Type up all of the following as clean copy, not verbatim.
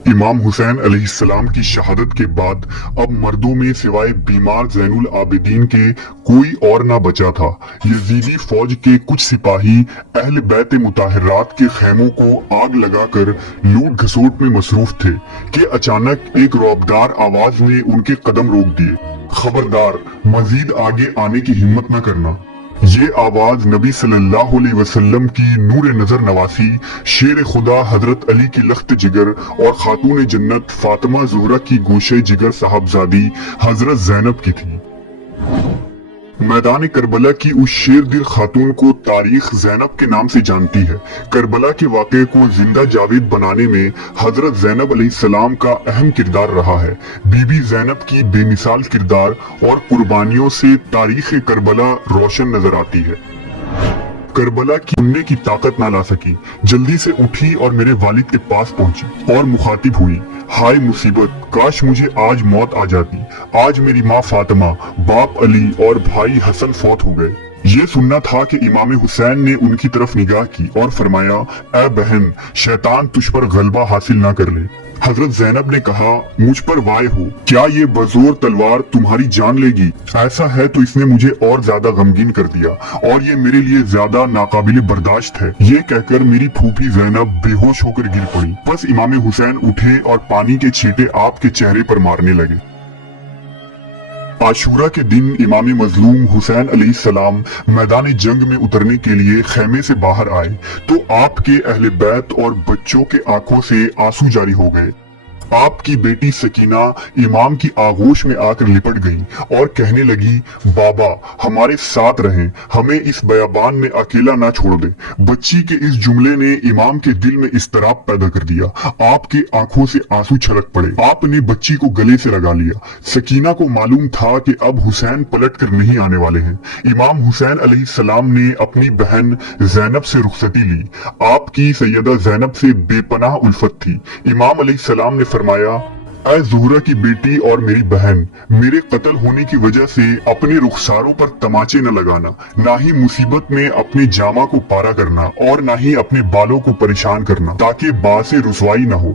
इमाम हुसैन अलैहिस्सलाम की शहादत के बाद अब मर्दों में सिवाय बीमार ज़ैनुल आबिदीन के कोई और ना बचा था। यजीदी फौज के कुछ सिपाही अहले बैत मुताहरात के खेमों को आग लगाकर लूट घसोट में मसरूफ थे कि अचानक एक रौबदार आवाज ने उनके कदम रोक दिए। खबरदार, मजीद आगे आने की हिम्मत न करना। ये आवाज नबी सल्लल्लाहु अलैहि वसल्लम की नूर नजर नवासी शेर खुदा हजरत अली की लख्त जिगर और खातून जन्नत फातिमा ज़ुहरा की गोशे जिगर साहबजादी हजरत ज़ैनब की थी। मैदान करबला की उस शेर दिल खातून को तारीख ज़ैनब के नाम से जानती है। करबला के वाक़े को जिंदा जावेद बनाने में हजरत ज़ैनब अलैहिस्सलाम का अहम किरदार रहा है। बीबी ज़ैनब की बेमिसाल किरदार और कुर्बानियों से तारीख करबला रोशन नजर आती है। करबला की सुनने की ताकत ना ला सकी, जल्दी से उठी और मेरे वालिद के पास पहुंची और मुखातिब हुई। हाय मुसीबत, काश मुझे आज मौत आ जाती। आज मेरी माँ फातिमा, बाप अली और भाई हसन फौत हो गए। ये सुनना था कि इमाम हुसैन ने उनकी तरफ निगाह की और फरमाया, ऐ बहन, शैतान तुझ पर गलबा हासिल ना कर ले। हजरत ज़ैनब ने कहा, मुझ पर वाय हो, क्या ये बजोर तलवार तुम्हारी जान लेगी? ऐसा है तो इसने मुझे और ज्यादा गमगीन कर दिया और ये मेरे लिए ज्यादा नाकाबिले बर्दाश्त है। ये कहकर मेरी फूफी ज़ैनब बेहोश होकर गिर पड़ी। बस इमाम हुसैन उठे और पानी के छींटे आपके चेहरे पर मारने लगे। आशूरा के दिन इमाम मजलूम हुसैन अलैहिस्सलाम मैदान जंग में उतरने के लिए खेमे से बाहर आए तो आपके अहले बैत और बच्चों के आंखों से आंसू जारी हो गए। आपकी बेटी सकीना इमाम की आगोश में आकर लिपट गई और कहने लगी, बाबा हमारे साथ रहें, हमें इस बयाबान में अकेला ना छोड़ दे। बच्ची के इस जुमले ने इमाम के दिल में इस्तराब पैदा कर दिया। आपकी आंखों से आंसू छलक पड़े। आपने बच्ची को गले से लगा लिया। सकीना को मालूम था कि अब हुसैन पलट कर नहीं आने वाले हैं। इमाम हुसैन अलैहिस्सलाम ने अपनी बहन ज़ैनब से रुखसती ली। आपकी सैयदा ज़ैनब से बेपनाह उल्फत थी। इमाम अलैहिस्सलाम ने फरमाया, ऐ ज़ुहरा की बेटी और मेरी बहन, मेरे कत्ल होने की वजह से अपने रुखसारों पर तमाचे न लगाना, ना ही मुसीबत में अपने जामा को पारा करना और ना ही अपने बालों को परेशान करना, ताकि बासे रुसवाई न हो।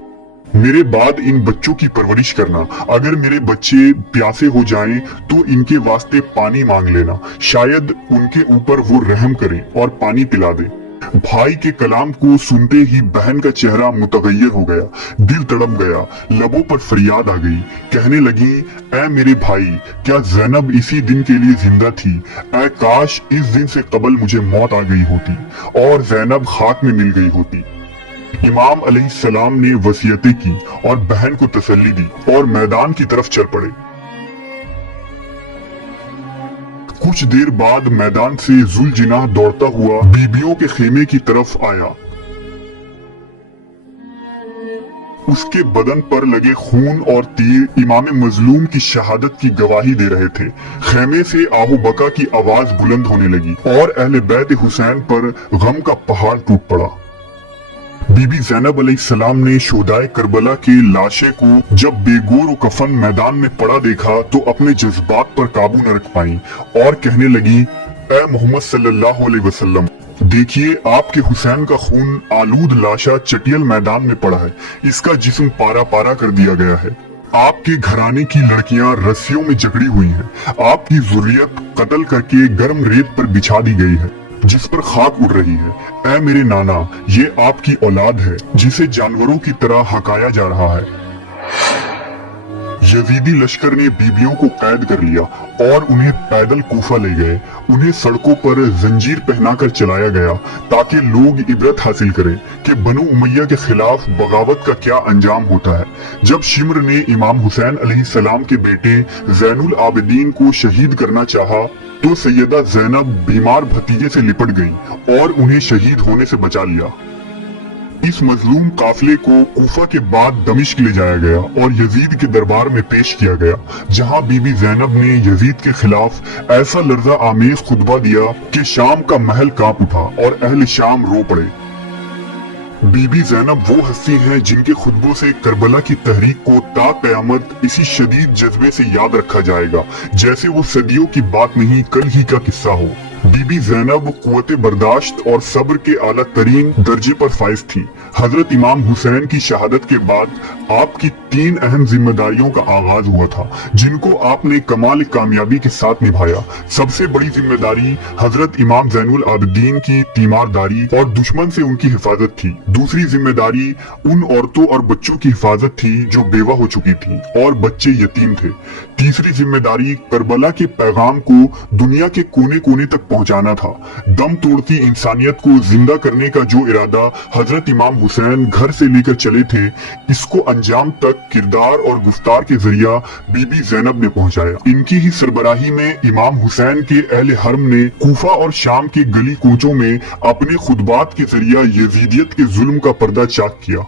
मेरे बाद इन बच्चों की परवरिश करना। अगर मेरे बच्चे प्यासे हो जाएं तो इनके वास्ते पानी मांग लेना, शायद उनके ऊपर वो रहम करे और पानी पिला दे। भाई के कलाम को सुनते ही बहन का चेहरा मुतगय्यर हो गया, दिल तड़प गया, लबों पर फरियाद आ गई। कहने लगी, ऐ मेरे भाई, क्या ज़ैनब इसी दिन के लिए जिंदा थी? ऐ काश इस दिन से कबल मुझे मौत आ गई होती और ज़ैनब खाक में मिल गई होती। इमाम अलैहिस्सलाम ने वसीयतें की और बहन को तसल्ली दी और मैदान की तरफ चल पड़े। कुछ देर बाद मैदान से जुलजिनाह दौड़ता हुआ बीबियों के खेमे की तरफ आया। उसके बदन पर लगे खून और तीर इमाम मजलूम की शहादत की गवाही दे रहे थे। खेमे से आहू बका की आवाज बुलंद होने लगी और अहले बैत हुसैन पर गम का पहाड़ टूट पड़ा। बीबी ज़ैनब अलैहिस्सलाम ने शोदाए करबला की लाशे को जब बेगोर व कफन मैदान में पड़ा देखा तो अपने जज्बात पर काबू न रख पाई और कहने लगी, ऐ मोहम्मद सल्लल्लाहु अलैहि वसल्लम, देखिए आपके हुसैन का खून आलूद लाशा चटियल मैदान में पड़ा है। इसका जिस्म पारा पारा कर दिया गया है। आपके घराने की लड़कियां रस्सियों में जकड़ी हुई हैं। आपकी ज़ुर्रियत कत्ल करके गर्म रेत पर बिछा दी गई है जिस पर खाक उड़ रही है। ऐ मेरे नाना, ये आपकी औलाद है जिसे जानवरों की तरह हकाया जा रहा है। यजीदी लश्कर ने बीबियों को कैद कर लिया और उन्हें पैदल कूफा ले गए। उन्हें सड़कों पर जंजीर पहनाकर चलाया गया ताकि लोग इबरत हासिल करें कि बनु उमैया के खिलाफ बगावत का क्या अंजाम होता है। जब शिम्र ने इमाम हुसैन अलैहिस्सलाम के बेटे ज़ैनुल आबिदीन को शहीद करना चाहा तो सैयदा ज़ैनब बीमार भतीजे से लिपट गई और उन्हें शहीद होने से बचा लिया। इस मजलूम काफिले को कूफा के बाद दमिश्क ले जाया गया और यजीद के दरबार में पेश किया गया, जहां बीबी ज़ैनब ने यजीद के खिलाफ ऐसा लर्जा आमेज खुतबा दिया कि शाम का महल कांप उठा और अहले शाम रो पड़े। बीबी ज़ैनब वो हस्ती हैं जिनके खुतबों से करबला की तहरीक को ता क़यामत इसी शदीद जज्बे से याद रखा जाएगा, जैसे वो सदियों की बात नहीं, कल ही का किस्सा हो। बीबी जैनब कुव्वत बर्दाश्त और सब्र के आला तरीन दर्जे पर फाइज थी। हजरत इमाम हुसैन की शहादत के बाद आपकी 3 अहम जिम्मेदारियों का आगाज हुआ था, जिनको आपने कमाल कामयाबी के साथ निभाया। सबसे बड़ी जिम्मेदारी हजरत इमाम जैनुल आबिदीन की तीमारदारी और दुश्मन से उनकी हिफाजत थी। दूसरी जिम्मेदारी उन औरतों और बच्चों की हिफाजत थी जो बेवा हो चुकी थी और बच्चे यतीम थे। तीसरी जिम्मेदारी करबला के पैगाम को दुनिया के कोने कोने तक पहुंचाना था। दम तोड़ती इंसानियत को जिंदा करने का जो इरादा हजरत इमाम हुसैन घर से लेकर चले थे, इसको अंजाम तक किरदार और गुफ्तार के जरिया बीबी जैनब ने पहुंचाया। इनकी ही सरबराही में इमाम हुसैन के अहले हरम ने कूफा और शाम के गली कूचों में अपने खुतबात के जरिया यजीदियत के जुल्म का पर्दा चाक किया।